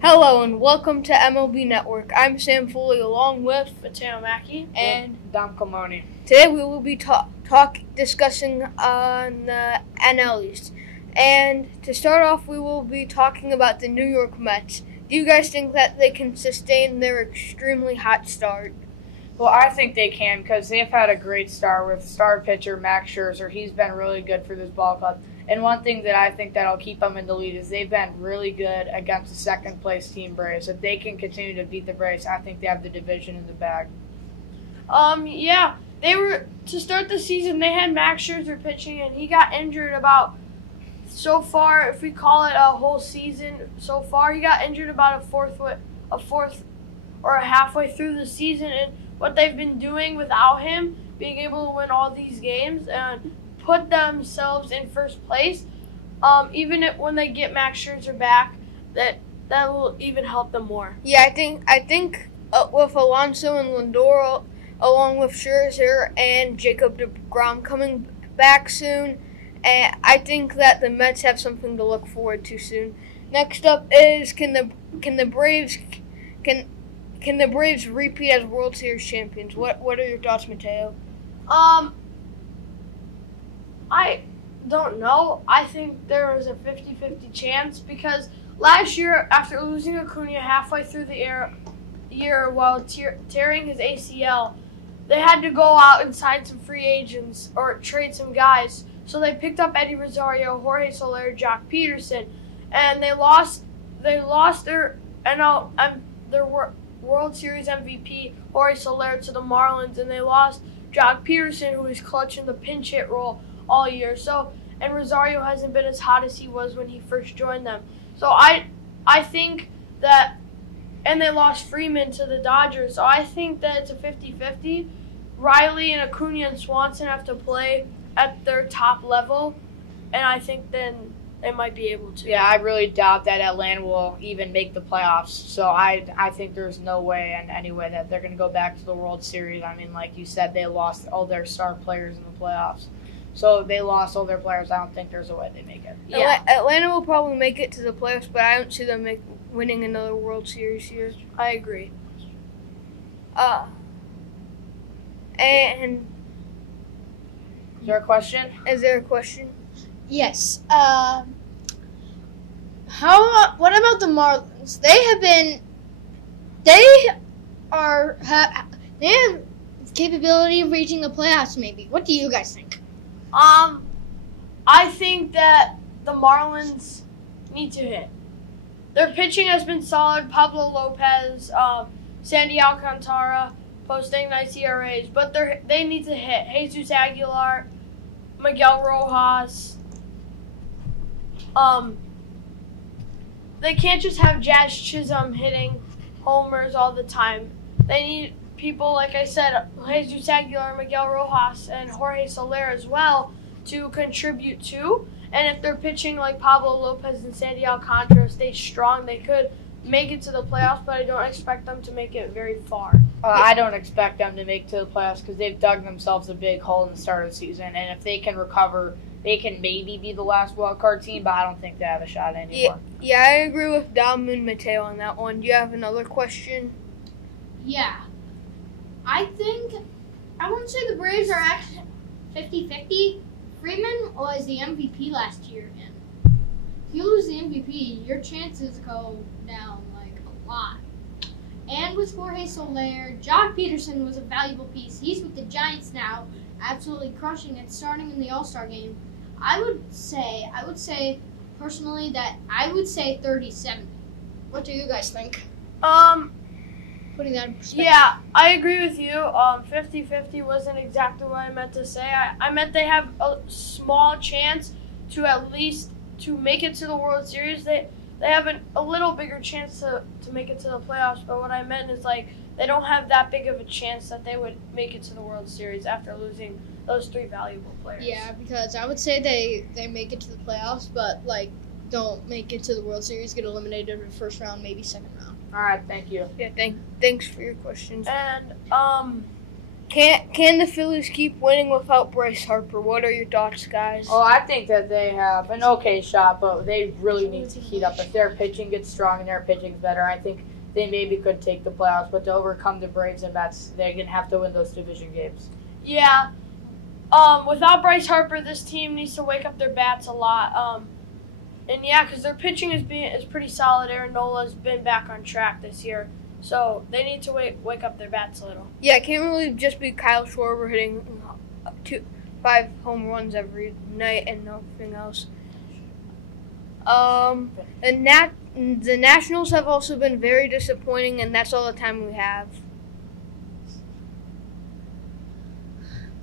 Hello and welcome to MLB Network. I'm Sam Foley along with Mateo Mackey and Dom Camoni. Today we will be discussing on the NL East. And to start off, we will be talking about the New York Mets. Do you guys think that they can sustain their extremely hot start? Well, I think they can because they've had a great start with star pitcher Max Scherzer. He's been really good for this ball club. And one thing that I think that'll keep them in the lead is they've been really good against the second-place team Braves. If they can continue to beat the Braves, I think they have the division in the bag. Yeah, they were to start the season. They had Max Scherzer pitching, and he got injured about so far. If we call it a whole season so far, he got injured about a fourth or a halfway through the season. And what they've been doing without him, being able to win all these games and put themselves in first place, even when they get Max Scherzer back, that will even help them more. Yeah, I think with Alonso and Lindor, along with Scherzer and Jacob deGrom coming back soon, and I think that the Mets have something to look forward to soon. Next up is can the Braves repeat as World Series champions? What are your thoughts, Mateo? I don't know. I think there was a 50-50 chance because last year, after losing Acuna halfway through the year while tearing his ACL, they had to go out and sign some free agents or trade some guys. So they picked up Eddie Rosario, Jorge Soler, Joc Pederson, and they lost their World Series MVP Jorge Soler to the Marlins, and they lost Joc Pederson, who was clutch in the pinch hit role all year. And Rosario hasn't been as hot as he was when he first joined them. So I think that, and they lost Freeman to the Dodgers. So I think that it's a 50-50. Riley and Acuna and Swanson have to play at their top level, and I think then they might be able to. Yeah, I really doubt that Atlanta will even make the playoffs. So I think there's no way in any way that they're going to go back to the World Series. I mean, like you said, they lost all their star players in the playoffs. So they lost all their players. I don't think there's a way they make it. Yeah. Atlanta will probably make it to the playoffs, but I don't see them winning another World Series here. I agree. And Is there a question? Is there a question? Yes. What about the Marlins? They have capability of reaching the playoffs. Maybe. What do you guys think? I think that the Marlins need to hit. Their pitching has been solid. Pablo Lopez, Sandy Alcantara posting nice ERAs, but they need to hit. Jesus Aguilar, Miguel Rojas. They can't just have Jazz Chisholm hitting homers all the time. They need people, like I said, Jesus Aguilar, Miguel Rojas, and Jorge Soler as well to contribute too. And if they're pitching like Pablo Lopez and Sandy Alcantara stay strong, they could make it to the playoffs, but I don't expect them to make it very far. I don't expect them to make it to the playoffs because they've dug themselves a big hole in the start of the season. And if they can recover, they can maybe be the last wild card team, but I don't think they have a shot anymore. Yeah, I agree with Dom and Mateo on that one. Do you have another question? Yeah. I wouldn't say the Braves are actually 50-50. Freeman was the MVP last year, and if you lose the MVP, your chances go down like a lot. And with Jorge Soler, Joc Pederson was a valuable piece. He's with the Giants now, absolutely crushing it, starting in the All-Star game. I would say personally that I would say 30-70. What do you guys think? Putting that in perspective. Yeah, I agree with you. 50-50 wasn't exactly what I meant to say. I meant they have a small chance to at least to make it to the World Series. They have a little bigger chance to make it to the playoffs, but what I meant is like they don't have that big of a chance that they would make it to the World Series after losing those three valuable players. Yeah, because I would say they make it to the playoffs, but like don't make it to the World Series, get eliminated in the first round, maybe second round. All right, thank you. Yeah, thanks for your questions. And Can the Phillies keep winning without Bryce Harper? What are your thoughts, guys? Oh, I think that they have an okay shot, but they really need to heat up. If their pitching gets strong and their pitching's better, I think they maybe could take the playoffs. But to overcome the Braves and Mets, they're going to have to win those division games. Yeah. Without Bryce Harper, this team needs to wake up their bats a lot. And yeah, because their pitching is pretty solid. Aaron Nola's been back on track this year, so they need to wake up their bats a little. Yeah, it can't really just be Kyle Schwarber hitting 5 home runs every night and nothing else. The Nationals have also been very disappointing, and that's all the time we have.